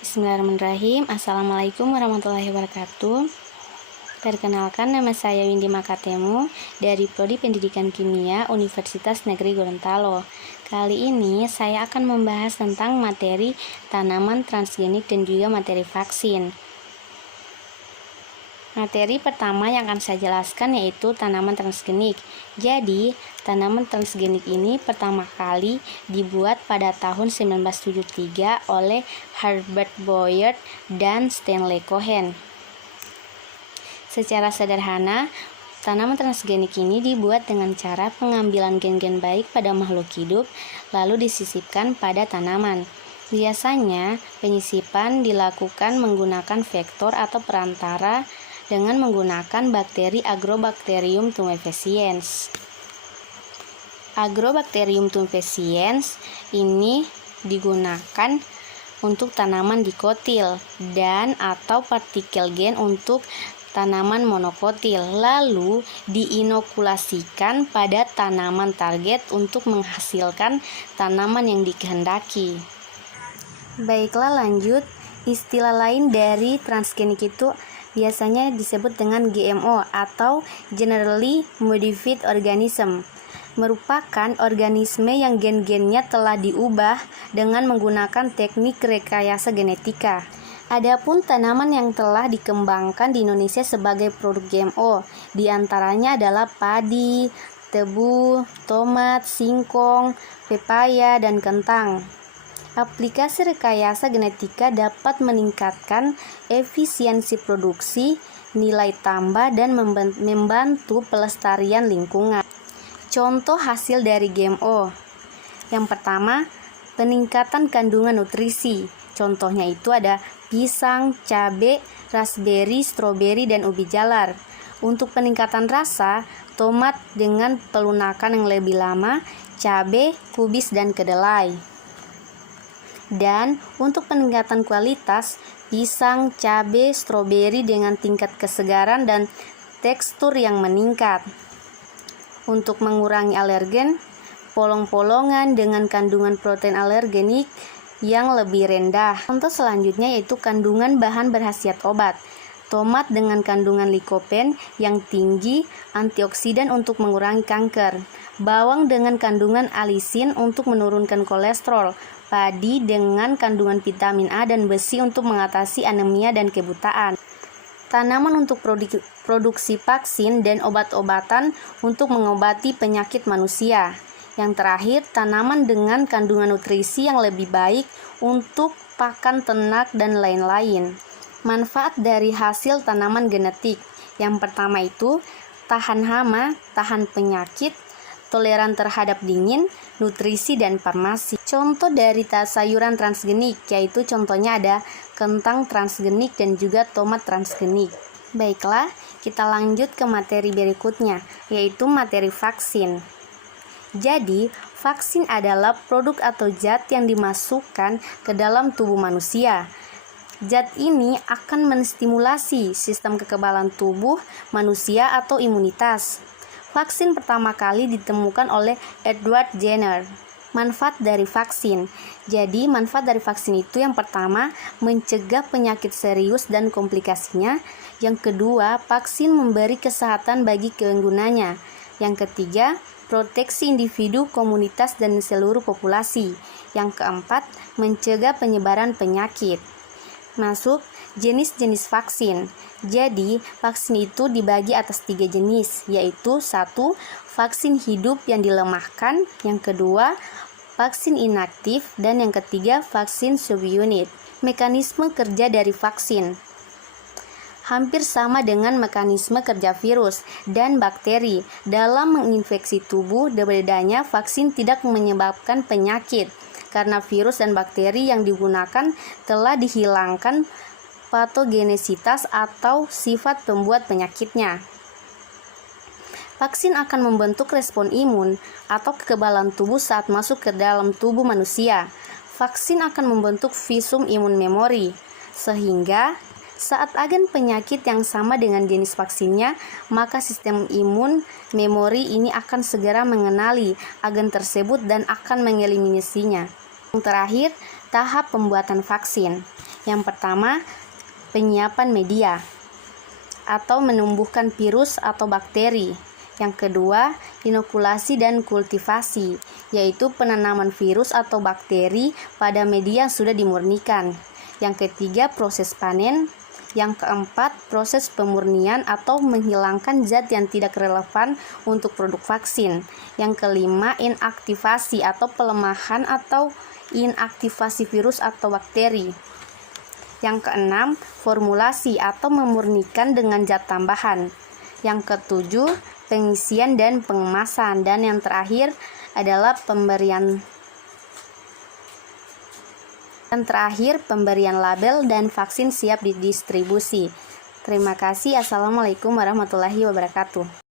Bismillahirrahmanirrahim. Assalamualaikum warahmatullahi wabarakatuh. Perkenalkan, nama saya Windy Makatemu dari Prodi Pendidikan Kimia Universitas Negeri Gorontalo. Kali ini saya akan membahas tentang materi tanaman transgenik dan juga materi vaksin. Materi pertama yang akan saya jelaskan yaitu tanaman transgenik. Jadi, tanaman transgenik ini pertama kali dibuat pada tahun 1973 oleh Herbert Boyer dan Stanley Cohen. Secara sederhana, tanaman transgenik ini dibuat dengan cara pengambilan gen-gen baik pada makhluk hidup lalu disisipkan pada tanaman. Biasanya, penyisipan dilakukan menggunakan vektor atau perantara dengan menggunakan bakteri Agrobacterium tumefaciens. Agrobacterium tumefaciens ini digunakan untuk tanaman dikotil dan atau partikel gen untuk tanaman monokotil, lalu diinokulasikan pada tanaman target untuk menghasilkan tanaman yang dikehendaki. Baiklah, lanjut. Istilah lain dari transgenik itu biasanya disebut dengan GMO atau Generally Modified Organism, merupakan organisme yang gen-gennya telah diubah dengan menggunakan teknik rekayasa genetika. Adapun tanaman yang telah dikembangkan di Indonesia sebagai produk GMO, diantaranya adalah padi, tebu, tomat, singkong, pepaya, dan kentang. Aplikasi rekayasa genetika dapat meningkatkan efisiensi produksi, nilai tambah, dan membantu pelestarian lingkungan. Contoh hasil dari GMO. Yang pertama, peningkatan kandungan nutrisi. Contohnya itu ada pisang, cabai, raspberry, stroberi, dan ubi jalar. Untuk peningkatan rasa, tomat dengan pelunakan yang lebih lama, cabai, kubis, dan kedelai. Dan untuk peningkatan kualitas, pisang, cabai, stroberi dengan tingkat kesegaran dan tekstur yang meningkat. Untuk mengurangi alergen, polong-polongan dengan kandungan protein alergenik yang lebih rendah. Contoh selanjutnya yaitu kandungan bahan berkhasiat obat. Tomat dengan kandungan likopen yang tinggi, antioksidan untuk mengurangi kanker. Bawang dengan kandungan alisin untuk menurunkan kolesterol. Padi dengan kandungan vitamin A dan besi untuk mengatasi anemia dan kebutaan. Tanaman untuk produksi vaksin dan obat-obatan untuk mengobati penyakit manusia. Yang terakhir, tanaman dengan kandungan nutrisi yang lebih baik untuk pakan ternak dan lain-lain. Manfaat dari hasil tanaman genetik. Yang pertama itu tahan hama, tahan penyakit, toleran terhadap dingin, nutrisi, dan farmasi. Contoh dari sayuran transgenik yaitu contohnya ada kentang transgenik dan juga tomat transgenik. Baiklah, kita lanjut ke materi berikutnya yaitu materi vaksin. Jadi, vaksin adalah produk atau zat yang dimasukkan ke dalam tubuh manusia. Zat ini akan menstimulasi sistem kekebalan tubuh manusia atau imunitas. Vaksin pertama kali ditemukan oleh Edward Jenner. Manfaat dari vaksin. Jadi, manfaat dari vaksin itu yang pertama, mencegah penyakit serius dan komplikasinya. Yang kedua, vaksin memberi kesehatan bagi penggunanya. Yang ketiga, proteksi individu, komunitas, dan seluruh populasi. Yang keempat, mencegah penyebaran penyakit. Masuk jenis-jenis vaksin. Jadi, vaksin itu dibagi atas 3 jenis, yaitu 1. Vaksin hidup yang dilemahkan, yang kedua, vaksin inaktif, dan yang ketiga, vaksin subunit. Mekanisme kerja dari vaksin hampir sama dengan mekanisme kerja virus dan bakteri. Dalam menginfeksi tubuh, bedanya vaksin tidak menyebabkan penyakit, karena virus dan bakteri yang digunakan telah dihilangkan patogenesitas atau sifat pembuat penyakitnya. Vaksin akan membentuk respon imun atau kekebalan tubuh saat masuk ke dalam tubuh manusia. Vaksin akan membentuk visum imun memori, sehingga saat agen penyakit yang sama dengan jenis vaksinnya, maka sistem imun memori ini akan segera mengenali agen tersebut dan akan mengeliminasinya. Yang terakhir, tahap pembuatan vaksin. Yang pertama, penyiapan media atau menumbuhkan virus atau bakteri. Yang kedua, inokulasi dan kultivasi, yaitu penanaman virus atau bakteri pada media yang sudah dimurnikan. Yang ketiga, proses panen. Yang keempat, proses pemurnian atau menghilangkan zat yang tidak relevan untuk produk vaksin. Yang kelima, inaktivasi atau pelemahan atau inaktivasi virus atau bakteri. Yang keenam, formulasi atau memurnikan dengan zat tambahan. Yang ketujuh, pengisian dan pengemasan. Dan yang terakhir adalah pemberian label dan vaksin siap didistribusi. Terima kasih. Assalamualaikum warahmatullahi wabarakatuh.